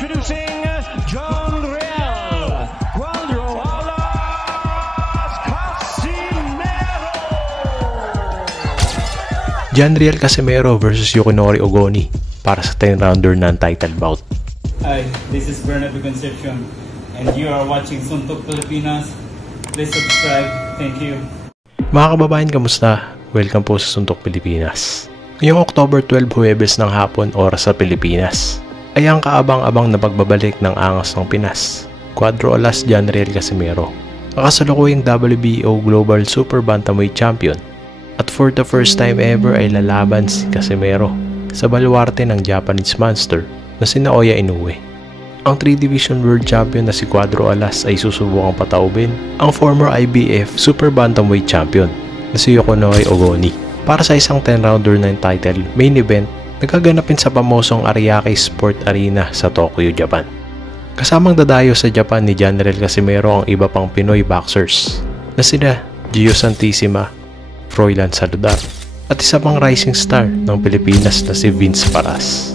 Introducing John Real, Cuadro Alas Casimero. John Real Casimero versus Yukinori Ogoni para sa 10-rounder non-title bout. Hi, this is Bernardo Concepcion and you are watching Suntok Pilipinas. Please subscribe. Thank you. Mga kababayan, kamusta? Welcome po sa Suntok Pilipinas. Ngayong October 12, Huwebes ng hapon, oras sa Pilipinas, ay ang kaabang-abang na pagbabalik ng angas ng Pinas, Cuadro Alas John Real Casimero, ang kasalukuyang WBO Global Super Bantamweight Champion, at for the first time ever ay lalaban si Casimero sa baluarte ng Japanese monster na si Naoya Inoue. Ang 3-division world champion na si Cuadro Alas ay susubukang pataubin ang former IBF Super Bantamweight champion na si Yukinori Ogoni para sa isang 10-rounder ng title main event na gaganapin sa pamosong Ariake Sport Arena sa Tokyo, Japan. Kasamang dadayo sa Japan ni John Real Casimero ang iba pang Pinoy boxers na sina Gio Santissima, Froilan Saludar at isa pang rising star ng Pilipinas na si Vince Paras.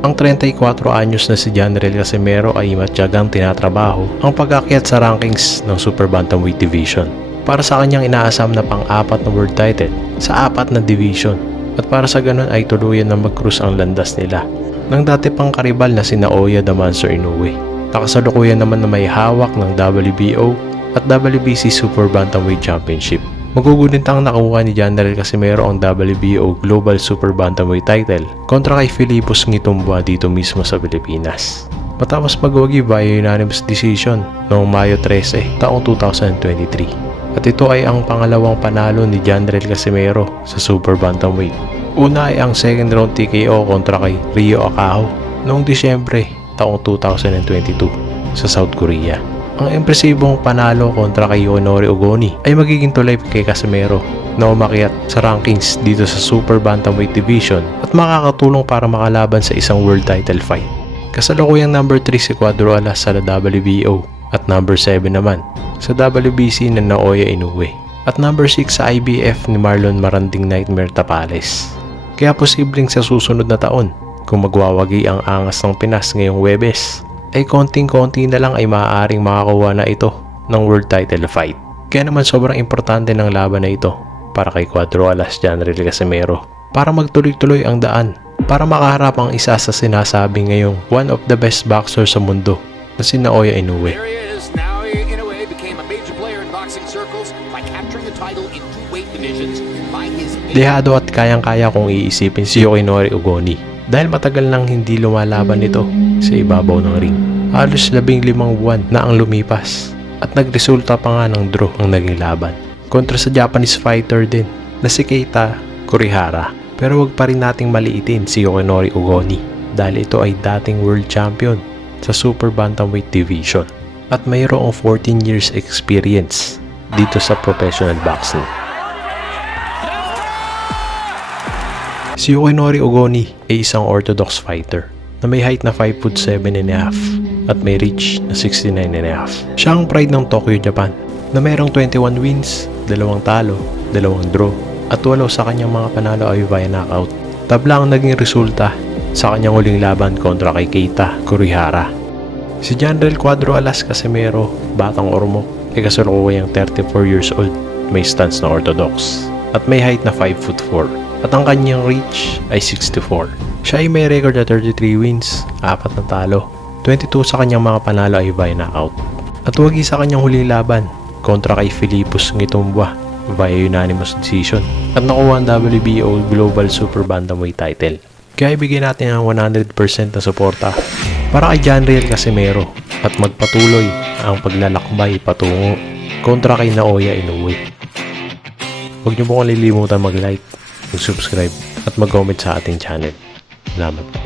Ang 34 anyos na si John Real Casimero ay matyagang tinatrabaho ang pag-akyat sa rankings ng Super Bantamweight Division para sa kanyang inaasam na pang-apat na world title sa 4 na division at para sa ganun ay tuluyan na mag-cruise ang landas nila ng dati pang karibal na si Naoya the Monster Inoue. Nakasalukuyan naman na may hawak ng WBO at WBC Super Bantamweight Championship. Magugulintang nakuha ni John Real Casimero ang WBO Global Super Bantamweight title kontra kay Philippus Ngitumbua dito mismo sa Pilipinas, matapos magwagi via unanimous decision noong Mayo 13, taong 2023. At ito ay ang pangalawang panalo ni John Real Casimero sa Super Bantamweight. Una ay ang second round TKO kontra kay Ryo Akaho noong Disyembre taong 2022 sa South Korea. Ang impresibong panalo kontra kay Yukinori Ogoni ay magiging tulay kay Casimero na umakyat sa rankings dito sa Super Bantamweight Division at makakatulong para makalaban sa isang world title fight. Kasalukuyang number 3 si Cuadro Alas sa WBO at number 7 naman sa WBC na Naoya Inoue at number 6 sa IBF ni Marlon Maranding Nightmare Tapales. Kaya posibleng sa susunod na taon, kung magwawagi ang angas ng Pinas ngayong Huwebes, ay konting-konti na lang ay maaaring makakuha na ito ng world title fight. Kaya naman sobrang importante ng laban na ito para kay Cuadro Alas John Real Casimero para magtuloy-tuloy ang daan para makaharap ang isa sa sinasabi ngayong one of the best boxers sa mundo na si Naoya Inoue. Dehado at kayang-kaya kung iisipin si Yukinori Ogoni dahil matagal nang hindi lumalaban nito sa ibabaw ng ring. Halos 15 buwan na ang lumipas at nagresulta pa nga ng draw ang naging laban kontra sa Japanese fighter din na si Keita Kurihara. Pero wag pa rin nating maliitin si Yukinori Ogoni dahil ito ay dating world champion sa Super Bantamweight Division at mayroong 14 years experience dito sa professional boxing. Si Yukinori Ogoni ay isang orthodox fighter na may height na 5'7.5" at may reach na 69.5". Siya ang pride ng Tokyo, Japan na mayroong 21 wins, 2 talo, 2 draw at 8 sa kanyang mga panalo ay via knockout. Tabla ang naging resulta sa kanyang huling laban kontra kay Keita Kurihara. Si John Real Cuadro Alas Casimero, batang ormo, ay kasalukuyang 34 years old, may stance na orthodox at may height na 5'4". At ang kanyang reach ay 64. Siya ay may record na 33 wins, 4 na talo, 22 sa kanyang mga panalo ay via knockout. At wagi sa kanyang huling laban kontra kay Philippus Ngitumbua via unanimous decision at nakuha ang WBO Global Super Bantamweight title. Kaya ibigay natin ang 100% na suporta para kay John Real Casimero at magpatuloy ang paglalakbay patungo kontra kay Naoya Inoue. Huwag niyo po kalilimutan mag-like, mag-subscribe at mag-comment sa ating channel. Salamat po.